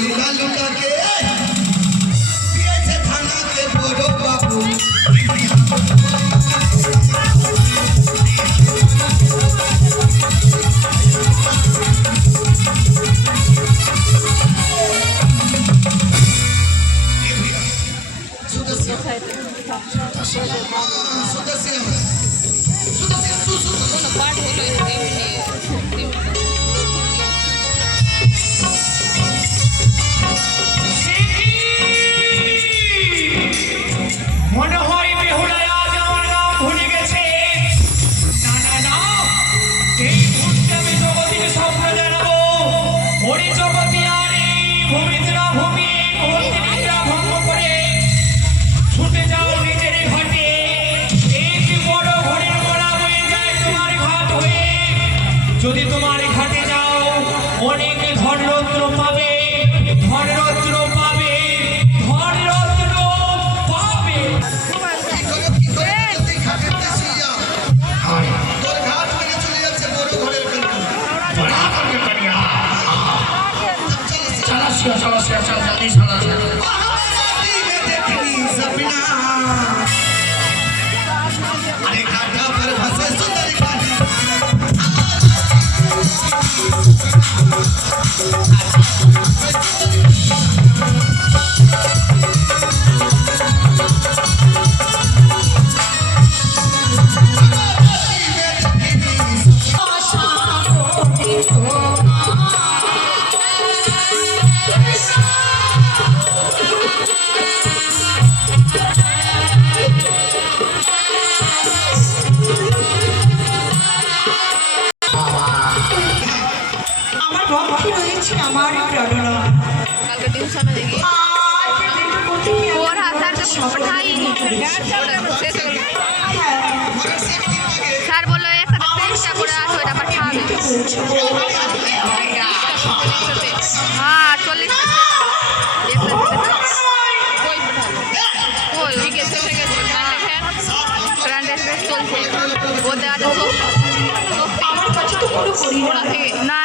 लुका लुका के पिए थाना के बड़ो बाबू যদি তোমার ঘাটে যাও অনেক ধনরত্ন পাবে, ধনরত্ন পাবে, ধনরত্ন পাবে। তোর ঘাট থেকে চলে যাচ্ছে বড় ঘরের কন্যা। अरे घाटा पर फंसे सुंदरी खानी हमारी प्रेरणा कल ट्यूशन में देखिए और हाथ से पढ़ाई सर बोलो एक पेंटा पूरा थोड़ा पढ़ावे हां 40 कोई भी कैसे ग्रांड एक्सप्रेस चलছে ওদের আছে আমার কাছে তো পুরো করি না না